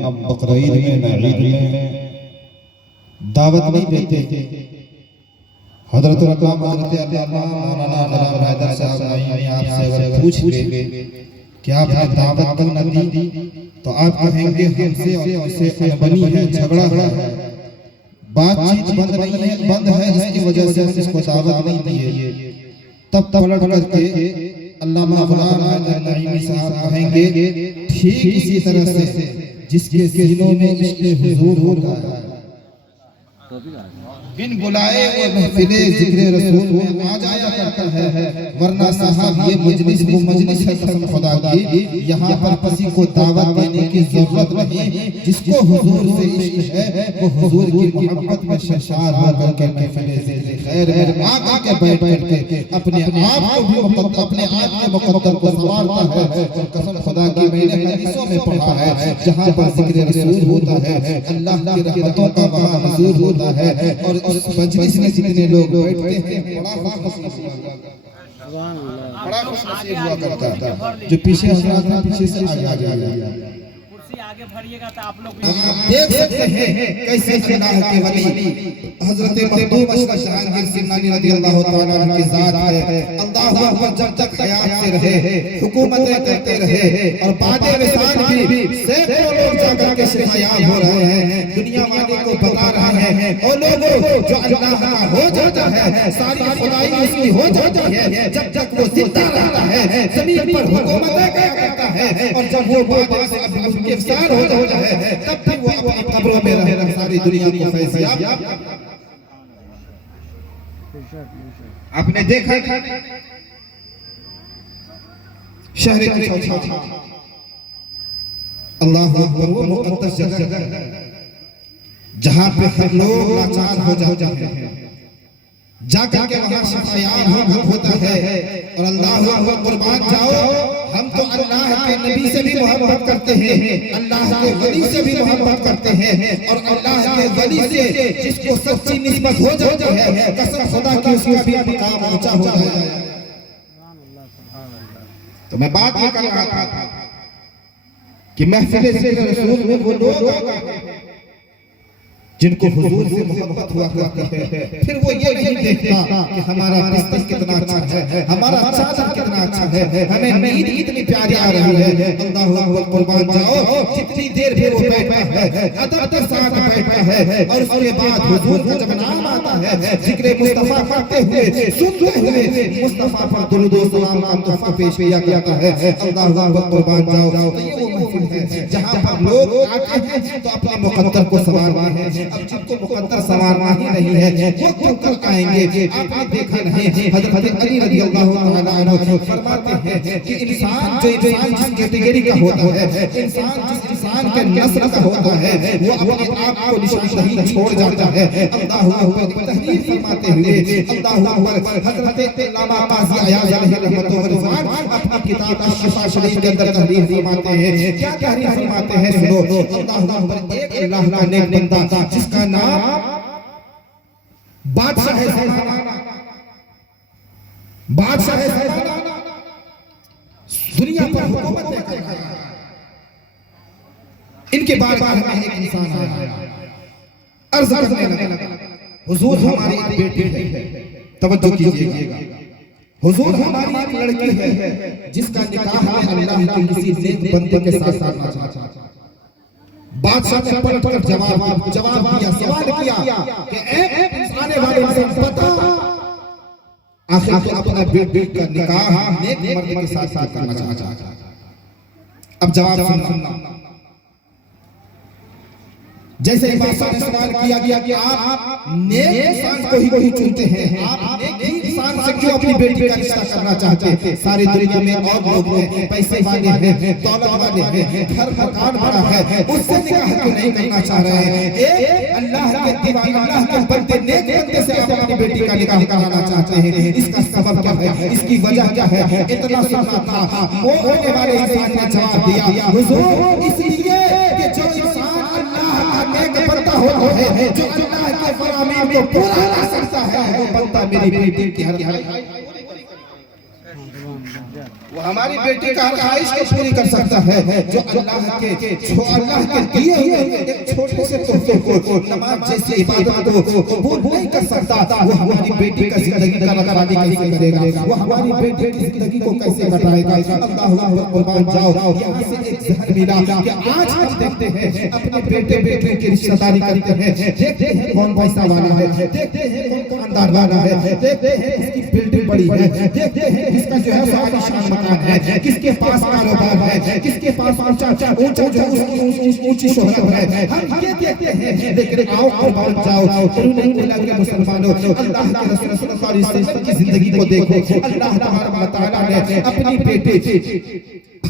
نہ بقرعید میں نہ عید میں دعوت نہیں دیتے۔ حضرت علامہ مولانا غلام حیدر صاحب نعیمی آپ سے اگر پوچھ لیں کہ آپ نے دعوت کیوں نہ دی تو آپ کہیں گے ہم سے اور ان سے انبنی ہے، جھگڑا ہے، بات چیت بند ہے، اس کی وجہ سے ہم اس کو دعوت نہیں دیے۔ تب پلٹ کر کے علامہ غلام حیدر نعیمی صاحب کہیں گے ٹھیک اسی طرح سے جس کے سینوں میں عشق حضور ہوتا ہے، بن بلائے وہ محفل ذکر رسول میں آ جایا کرتا ہے، ورنہ صاحب یہ مجلس وہ مجلس ہے قسم خدا کی، یہاں پر کسی کو دعوت دینے کی ضرورت نہیں، جس کو حضور سے عشق ہے وہ حضور کی محبت میں شرشار ہو کر کے محفل ذکر خیر میں آ کر کے بیٹھ کر کے اپنے آپ کو بھی اپنے آپ کے مقدر کو سنوارتا ہے۔ قسم خدا کی میں نے حدیثوں میں پڑھا ہے جہاں پر ذکر رسول ہوتا ہے اللہ کی رحمتوں کا وہاں حضور ہوتا ہے، اور اس مجلس میں جتنے لوگ بیٹھتے ہیں بڑا خوش نصیب ہوا کرتا ہے۔ جو پیچھے حضرات ہیں پیچھے سے آگے بڑھیے گا تو آپ لوگ دیکھ سکتے ہیں کیسے اللہ کے ولی حضرت محبوب اشرف جہانگیر سمنانی رضی اللہ تعالیٰ عنہ کی ذات ہے، اللہ اکبر جب تک حیات سے رہے حکومتیں کرتے رہے اور بعد وصال بھی سینکڑوں لوگ جا کر کے شفایاب ہو رہے ہیں، دنیا والے کو بتا رہے ہیں اور لوگوں جو اللہ کا ہو جاتا ہے ساری خدائی اس کی ہو جاتی ہے، جب تک وہ زندہ رہتا ہے زمین پر حکومتیں کیا کرتا ہے، اور جب وہ بعد سے اب کے افسار ہو جاتا ہے تب بھی وہ اپنی قبروں میں رہنا ساری دنیا کو فیضیاب۔ آپ نے دیکھا شہر کی اللہ اکبر وہ مقدس جگہ جہاں پہ ہر لوگ لاچار ہو جاتے ہیں، جا کر کے وہاں شفایاب ہوتا ہے، اور اللہ اکبر قربان جاؤ ہم تو اللہ کے نبی سے بھی محبت کرتے ہیں، اللہ کے ولی سے بھی محبت کرتے ہیں، اور اللہ کے ولی سے جس کو سچی نسبت ہو جاتی ہے قسم خدا کی اس کا بھی مقام اونچا ہو جائے۔ تو میں بات یہ کر رہا تھا کہ محفل ذکر رسول میں وہ لوگ آتے ہیں جن کو حضور سے محبت ہوا کرتی ہے، پھر وہ یہ نہیں دیکھتا کہ ہمارا بستر کتنا اچھا ہے، ہمارا چادر کتنا اچھا ہے، ہمیں نیند اتنی پیاری آ رہی ہے، اللہ اکبر قربان جاؤ جتنی دیر بھی وہ بیٹھتا ہے ادب کے ساتھ بیٹھتا ہے، اور اس کے بعد حضور کا جب نام آتا ہے ذکر مصطفیٰ کرتے ہوئے سنتے ہوئے مصطفیٰ پر درود و سلام کا تحفہ پیش کیا جاتا ہے، اللہ اکبر قربان جاؤ۔ تو یہ وہ محفل ہے جہاں پر لوگ آتے ہیں تو اپنے مقدر کو سنوارتے ہیں، اب جن کو مقدر سنوارنا ہی نہیں ہے وہ کیوں کل آئیں گے؟ آپ نے دیکھا نہیں حضرت علی رضی اللہ تعالیٰ عنہ فرماتے ہیں کہ انسان جو انسان جس کیٹیگری کا ہوتا ہے، انسان جس انسان کے نسل کا ہوتا ہے وہ اپنے آپ کو نشاندہی چھوڑ جاتا ہے۔ اللہ اکبر تحریر فرماتے ہوئے اللہ اکبر حضرت علامہ قاضی عیاض علیہ رحمۃ و رضوان اپنی کتاب الشفا شریف کے اندر تحریر فرماتے ہیں، کیا تحریر فرماتے ہیں سنو۔ اللہ اکبر ایک اللہ کا نیک بندہ جس کا نام بادشاہ زمانہ دنیا پر حکومت کر رہا ہے، ان کے بارگاہ میں ایک انسان آیا عرض کرنے لگا حضور ہماری ایک بیٹی ہے، توجہ کیجئے گا، حضور ہماری ایک لڑکی ہے جس کا نکاح میں اللہ کے کسی نیک بندے کے ساتھ کرنا چاہتا ہے۔ بادشاہ نے پلٹ کر جواب دیا، سوال کیا کہ اے آنے والے انسان بتا آخر تو اپنا بیٹی کا نکاح نیک مرد کے ساتھ کرنا چاہتا ہے۔ اب جواب سننا، جیسے ہی بادشاہ نے سوال کیا گیا کہ آپ نیک انسان کو ہی چنتے ہیں، آپ نیک انسان سے کیوں اپنی بیٹی کا رشتہ کرنا چاہتے ہیں؟ ساری دنیا میں اور لوگ ہیں، پیسے والے ہیں، دولت والے ہیں، گھر مکان بڑا ہے، اس سے نکاح کیوں نہیں کرنا چاہ رہے ہیں؟ ایک اللہ کے دیوانے اللہ کے بندے نیک بندے سے آپ اپنی بیٹی کا نکاح کرانا چاہتے ہیں، اس کا سبب کیا ہے؟ اس کی وجہ کیا ہے؟ اتنا سنا تھا وہ ہونے والے انسان نے جواب دیا حضور اس لیے کہ جو انسان اللہ کا نیک بندہ ہوتا ہے، جو اللہ کے فرامین کو پورا کر سکتا ہے، وہ بندہ میری بیٹی کی ہر وہ ہماری بیٹی کا ہر خواہش کو پوری کر سکتا ہے، جو اللہ کے دیے نماز جیسی عبادت کو قبول نہیں کر سکتا، وہ ہماری بیٹی کا زندگی کا رکھوالی کیسے کرے گا، وہ ہماری بیٹی کی زندگی کو کیسے بتائے گا؟ اللہ اکبر، قربان جاؤ۔ یہاں سے ایک ذہن ملا کہ آج ہم دیکھتے ہیں اپنے بیٹے بیٹیوں کی رشتہ داری کرتے ہیں، دیکھتے ہیں کون پیسہ والا ہے، دیکھتے ہیں کون خاندان والا ہے، دیکھتے ہیں کس کی بلڈنگ بڑی ہے، دیکھتے ہیں کس کا جو ہے عالیشان مکان ہے، کس کے پاس کاروبار ہے، کس کے پاس اونچا جو اونچی شہرت ہے، ہم یہ دیکھتے ہیں۔ لیکن آؤ قربان جاؤ، انہوں نے کہا کہ مسلمانوں اللہ کے رسول صلی اللہ علیہ وسلم کی زندگی کو دیکھو۔ اللہ تبارک و تعالیٰ نے اپنی بیٹی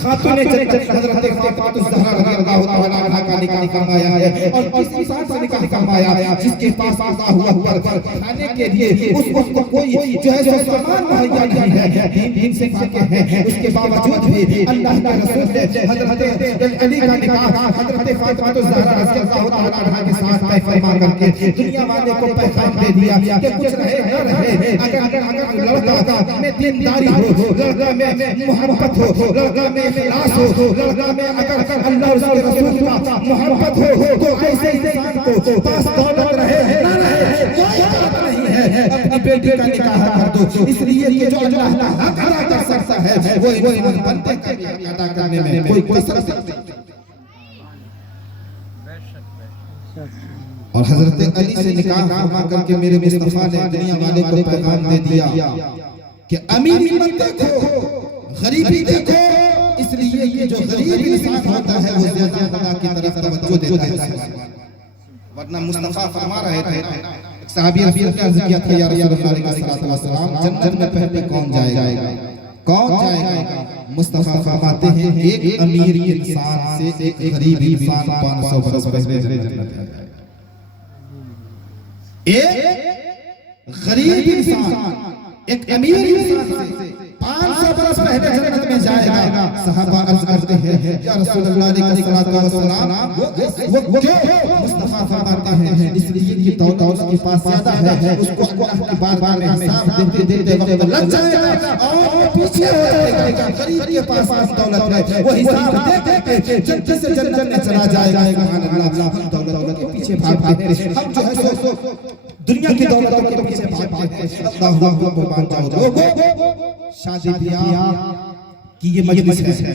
خاتون جنت حضرت فاطمہ الزہرا رضی اللہ تعالیٰ عنہا کا نکاح فرمایا ہے، اور اس انسان سے نکاح فرمایا جس کے پاس اللہ اکبر کھانے کے لیے اس وقت کوئی جو ہے سامان مہیا نہیں ہے، دین سے فاقہ ہے، اس کے باوجود بھی اللہ کے رسول نے حضرت علی کا نکاح حضرت فاطمہ الزہرا رضی اللہ تعالیٰ عنہا کے ساتھ طے فرما کر کے دنیا والے کو پیغام دے دیا کہ کچھ رہے نہ رہے، اگر لڑکا میں دینداری ہو، لڑکا میں محبت ہو، لڑکا میں اخلاص ہو، لڑکا میں اگر اللہ اور اس کے رسول کا محبت ہو، تو ایسے انسان کو پاس دولت رہے نہ رہے کوئی بات نہیں ہے، اپنی بیٹی کا نکاح کر دو، اس لیے کہ جو اللہ کا حق ادا کر سکتا ہے وہ انسان بندے کا بھی حق ادا کرنے میں کوئی کسر نہیں۔ اور حضرت علی سے نکاح فرما کر کے میرے مصطفیٰ نے دنیا والے کو پیغام دے دیا کہ امیر مت دیکھو، غریبی دیکھو، اس لیے یہ جو غریب انسان ہوتا ہے وہ زیادہ خدا کی طرف توجہ دیتا ہے۔ ورنہ مصطفیٰ فرما رہے تھے، ایک صحابی رسول نے عرض کیا تھا یا رسول اللہ علیہ وسلم جنت میں پہلے کون جائے گا؟ کون جائے گا؟ مصطفیٰ فرماتے ہیں ایک امیر انسان سے ایک غریب انسان 500 برس پہلے جنت میں جائے گا۔ ایک غریب انسان ایک امیر انسان سے 500 برس پہلے جنت میں جائے گا۔ صحابہ عرض کرتے ہیں یا رسول اللہ علیہ وسلم وہ کیوں؟ مصطفیٰ فرماتے ہیں اس لیے کہ دولت اس کے پاس زیادہ ہے، اس کو اللہ کی بارگاہ میں حساب دیتے وقت لگ جائے گا اور وہ پیچھے ہو جائے گا۔ غریب کے پاس دولت ہے، وہ حساب دیتے جنت سے جنت میں چلا جائے گا۔ سبحان اللہ، دولت کے پیچھے بھاگتے ہیں، ہم جو ہے سو دنیا کی دولتوں کے پیچھے بھاگتے ہیں۔ اللہ اکبر، قربان جاؤ لوگوں، شادی بیاہ کی یہ مجلس ہے،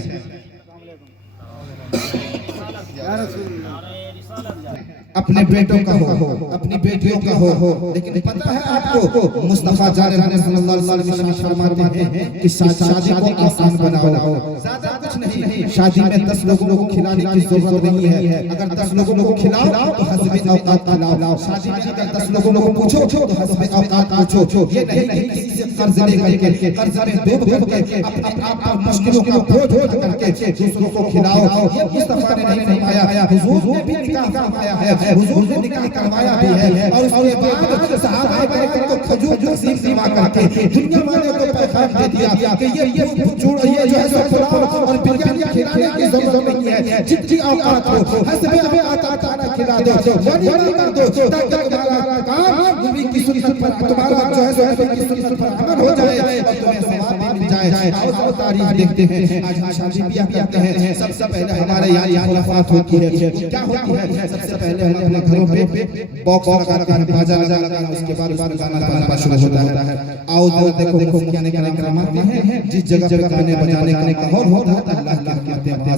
اپنے بیٹوں کا ہو، اپنی بیٹیوں کا ہو، لیکن پتہ ہے آپ کو مصطفیٰ جان صلی اللہ علیہ وسلم فرماتے ہیں کہ شادی کو آسان بناؤ، زیادہ کچھ نہیں، شادی میں 10 لوگوں کو کھلانے کی ضرورت نہیں ہے، اگر 10 لوگوں کو کھلاؤ تو حسب اوقات کھلاؤ، شادی میں اگر 10 لوگوں کو پوچھو تو حسب اوقات پوچھو، یہ نہیں کسی سے قرض لے کر کے قرض میں ڈوب کر کے اپنے آپ پر مشکلوں کا بوجھ کر کے دوسروں کو کھلاؤ، یہ مصطفیٰ نے نہیں فرمایا۔ حضور نے بھی نکاح فرمایا ہے، حضور نے نکاح کروایا بھی ہے، اور اس کے بعد صحابہ کرام کو کھجور تقسیم فرما کر کے دنیا والے کو پیغام دے دیا کہ یہ جو ہے سو پلاؤ اور بریانی کھلانے کی ضرورت نہیں ہے، جتنی اوقات ہو حسب اوقات کھانا کھلا دو، ولیمہ کر دو تاکہ تمہارا کام نبی کی سنت پر، تمہارا جو ہے سو نبی کی سنت پر عمل ہو جائے اور تمہیں ثواب بھی مل جائے۔ آؤ تاریخ دیکھتے ہیں، آج ہم شادی بیاہ کرتے ہیں، سب سے پہلے ہمارے یہاں خلافات ہوتی ہے، کیا ہوتی ہے؟ سب سے پہلے ہم اپنے گھروں پہ باکس لگاتے ہیں، باجا لگاتے ہیں، اس کے بعد گانا بجانا شروع ہوتا ہے۔ آؤ دیکھو کیا کرام آتے ہیں، جس جگہ پہ گانے بجانے کا ماحول ہوتا ہے اللہ کی رحمتیں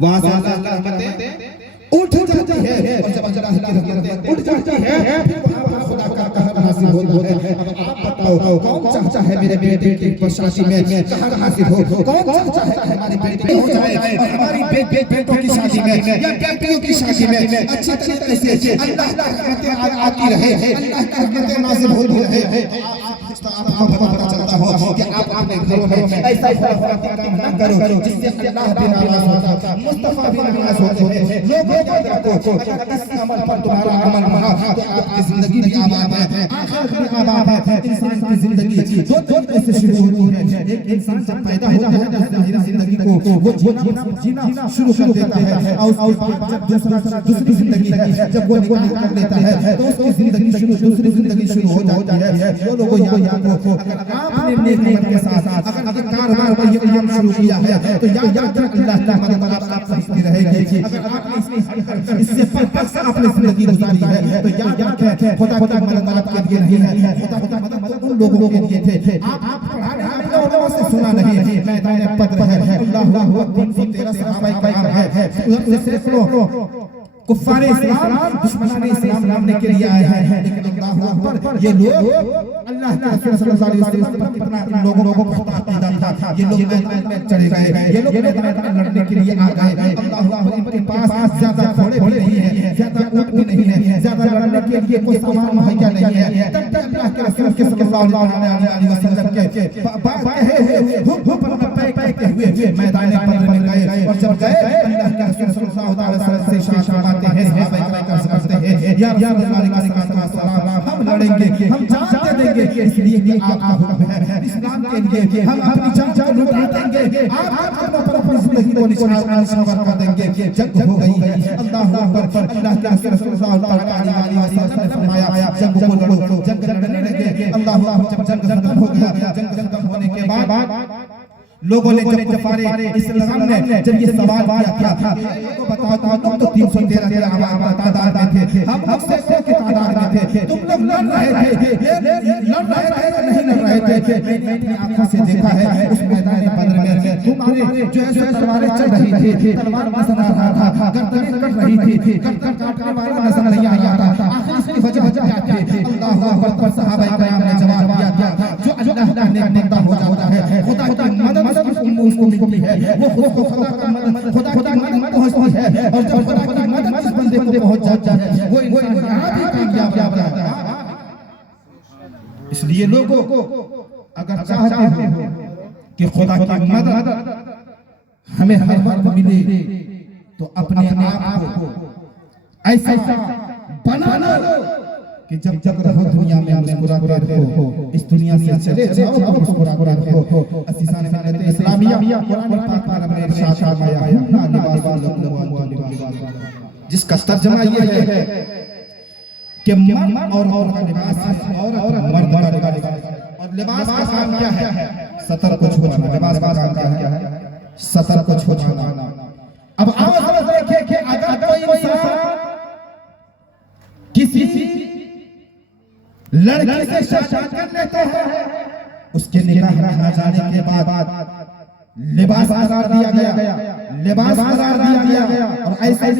وہاں سے اللہ کی رحمتیں اٹھ جاتی ہے، اور جب اللہ کی رحمتیں اٹھ جاتی ہے پھر وہاں پر خدا کا قہر حاصل ہوتا ہے۔ اب آپ بتاؤ کون چاہتا ہے میرے بیٹے کی شادی میں قہر حاصل ہو؟ کون چاہتا ہے کہ ہماری بیٹی ہو جائے اور ہماری بیٹوں کی شادی میں یا بیٹیوں کی شادی میں اچھی طریقے سے اللہ کی رحمتیں آتی رہے، اللہ کی رحمتیں نازل ہوتی رہے؟ آپ کو پتہ چلتا ہو کہ آپ اپنے گھروں میں ایسا خرافاتی کام نہ کرو جس سے اللہ بھی ناراض ہوتا، مصطفیٰ بھی ناراض ہوتے ہیں۔ لوگوں کو اگر اس عمل پر تمہارا عمل بنا تو آپ کی زندگی بھی آباد ہے، آخرت بھی آباد ہے۔ انسان کی زندگی دو طریقے سے شروع ہوتی ہے، ایک انسان جب پیدا ہوتا ہے تو ظاہری زندگی کو وہ جینا شروع کر دیتا ہے، اور جب دوسری زندگی ہے جب وہ نکاح کر لیتا ہے تو اس کی زندگی دوسری زندگی شروع ہو جاتی ہے۔ وہ لوگوں یاد رکھو، اگر آپ اپنے نیک عمل کے ساتھ اگر کاروبار میں یہ کام شروع کیا ہے تو یاد رکھیں اللہ کی مدد آپ سمجھتی رہے گی. اگر آپ نے اس سے پرپس اپنی زندگی گزاری ہے تو یاد رکھیں خدا کی مدد آپ کے لیے نہیں ہے, خدا کی مدد ان لوگوں کے لیے تھے. آپ پڑھانے والے لوگوں سے سنا نہیں, میدان بدر ہے, اللہ اکبر 313 صحابہ کرام ہے, ادھر سے سینکڑوں کفار اسلام دشمنان اسلام لڑنے کے لیے آئے ہیں, لیکن اللہ اکبر یہ لوگ اللہ کے رسول صلی اللہ علیہ وسلم پر کتنا ان لوگوں کو خطا عقیدہ تھا. یہ لوگ میدان میں چڑھے گئے, یہ لوگ میدان میں لڑنے کے لیے آ گئے. اللہ اکبر ان کے پاس زیادہ گھوڑے بھی نہیں ہیں, زیادہ اونٹ بھی نہیں ہیں, زیادہ لڑنے کے لیے کوئی سامان مہیا نہیں ہے. تب تک اللہ کے رسول کے صلی اللہ علیہ وسلم کے بات کہے ہوئے حکم پر لبیک کہتے ہوئے میدان بدر میں گئے, اور جب گئے اللہ کے رسول صلی اللہ علیہ وسلم سے اشارہ فرماتے ہیں, صحابہ کرام کرتے ہیں, یا رسول اللہ علیہ وسلم ہم لڑیں گے, ہم جان دے دیں گے, اس لیے کہ آپ کا حکم ہے اسلام کے لیے ہم اپنی جان لٹا دیں گے, آپ پر اپنی زندگی کو نشانور کر دیں گے. جنگ ہو گئی ہے, اللہ اکبر. اللہ کے رسول صلی اللہ علیہ وسلم نے فرمایا جنگ کو لڑو, جنگ لڑنے لگے. اللہ اکبر جب جنگ ختم ہو گیا, جنگ ختم ہونے کے بعد لوگوں نے جب کفار اسلام نے جب یہ سوال کیا تھا تو بتاؤ تم تو 313 عوام تعداد میں تھے, ہم لوگ 100 کی تعداد میں تھے, تم لوگ لڑ رہے تھے نہیں لڑ رہے تھے. میں نے اپنی آنکھوں سے دیکھا ہے اس میدان بدر میں تمہارے جو ہے تلواریں چل رہی تھی, تلوار نظر آ رہا تھا, گردنیں کٹ رہی تھی, گردن کاٹنے والا نظر نہیں آ رہا تھا. آخر اس کی وجہ کیا تھی؟ اللہ اکبر. صحابہ کرام نے جواب دیا تھا جو اللہ کا نیک بندہ ہو جاتا ہے خدا کی مدد اس کو ملتی ہے, وہ خود کو خدا کی مدد پہنچتی ہے, اور جب خدا کی مدد اس بندے کو پہنچ جاتا ہے وہ انسان یہاں بھی کامیاب ہوتا ہے. اس لیے لوگوں اگر چاہتے ہو کہ خدا کی مدد ہمیں ہر وقت ملے تو اپنے آپ کو ایسا بنا لو کہ جب رہو دنیا میں مسکراتے رہو, اس دنیا سے چلے جاؤ تو مسکراتے رہو. اسیسان ملت اسلامیہ قرآن پاک میں اپنے ارشاد فرمایا ہے لباس لکم وانتم لباس, جس کا ترجمہ یہ ہے کہ مرد اور کا لباس ہے, عورت مرد کا لباس ہے, اور لباس کا کام کیا ہے؟ ستر کو چھپانا. لباس کا کام کیا ہے؟ ستر کو چھپانا. اب آواز دیکھیں کہ اگر کوئی انسان کسی لڑکی سے شادی کر لیتے ہیں, اس کے نکاح میں آ جانے کے بعد لباس قرار دیا گیا, لباس قرار دیا گیا, اور ایسے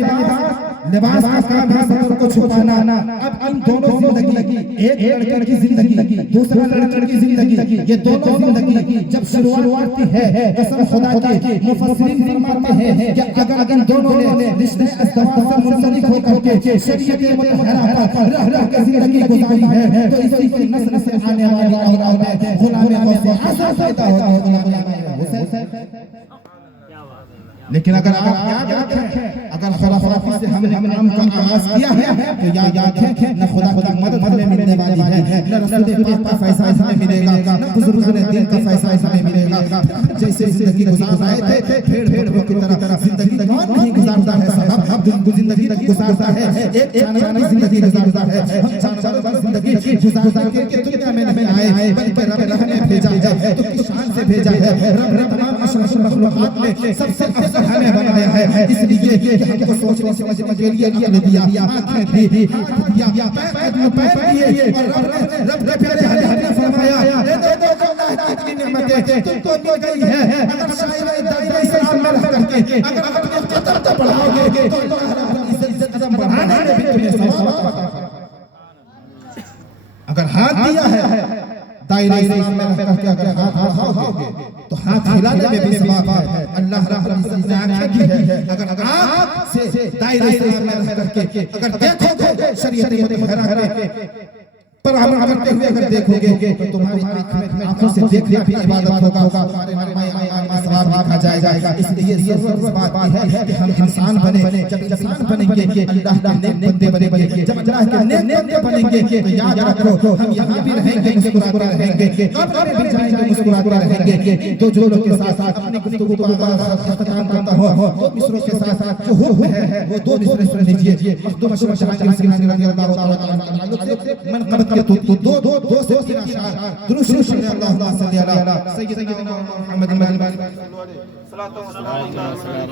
لباس کا کام ہے ستر کو چھپانا. اب ان دونوں زندگی, ایک لڑکے کی زندگی, دوسرا لڑکے کی زندگی, یہ دونوں زندگی جب شروعات ہوتی ہے قسم خدا کی مفسرین فرماتے ہیں کہ اگر ان دونوں نے رشتے ازدواج سے منسلک ہو کر کے شریعت مطہرہ پر رہ کے زندگی گزاری ہے تو اسی کی نسل سے آنے والی اولاد غلام سے اثر پیدا ہوگا, لیکن اگر آپ یاد رکھیں اگر خرافاتی سے ہم نے نام کا آغاز کیا ہے تو یاد رکھیں نہ خدا کی مدد ہمیں ملنے والی ہے, نہ رسول پاک کا فیض ہمیں ملے گا, نہ بزرگان دین کا فیض ہمیں ملے گا. جیسے زندگی گزار رہے تھے بھیڑ کی طرح زندگی کون نہیں گزارتا ہے صاحب, اب زندگی گزارتا ہے ایک جانور زندگی گزارتا ہے. ہم جانور زندگی گزار کے دنیا میں نہیں آئے بلکہ رب نے بھیجا ہے, تو کس شان سے بھیجا ہے؟ رب نے تمام اشرف المخلوقات میں سب سے افضل ہمیں بنایا ہے, اس لیے کہ ہم کو سوچنے سمجھنے کے لیے عقل دیا, آنکھیں دی, ہاتھ دیا, پیر دیے, اور رب نے پیارے حبیب نے فرمایا اے دیکھو اللہ کی نعمتیں تم کو مل گئی ہے. اگر شاعر دائرہ اسلام میں رہ کر کے اگر اپنے قدر کو بڑھاؤ گے تو اللہ رب العزت قدم بڑھانے میں بھی تمہیں ثواب عطا کرے. اگر ہاتھ دیا ہے دائرہ اسلام میں رہ کر کے اگر ہاتھ بڑھاؤ گے تو ہاتھ ہلانے میں بھی ثواب ہے. اللہ رب العزت نے آنکھیں دی ہے, اگر آنکھ سے دائرہ اسلام میں رہ کر کے اگر دیکھو گے شریعت مطہرہ کے پر عمل کرتے ہوئے اگر دیکھو گے تو تمہاری آنکھوں سے دیکھنے بھی عبادت ہوگا, تمہارے نمائے ثواب لکھا جائے گا. اس لیے ضرورت اس بات کی ہے کہ ہم انسان بنیں. جب انسان بنیں گے اللہ کے نیک بندے بنیں گے, جب اللہ کے نیک بندے بنیں گے تو یاد رکھو ہم یہاں بھی رہیں گے مسکراتے رہیں گے, قبر میں بھی جائیں گے مسکراتے رہیں گے. تو جو لوگ کے ساتھ اپنی گفتگو کو اختتام کرتا ہو دو مصروں کے ساتھ جو حکم ہے وہ دو مصرے سن لیجئے. مخدوم اشرف جہانگیر رضی اللہ تعالی عنہ من قبل کہ تو دو سے تین اشعار درود شریف پڑھ لیں اللہم صلی علی سیدنا محمد صلی اللہ علیہ وسلم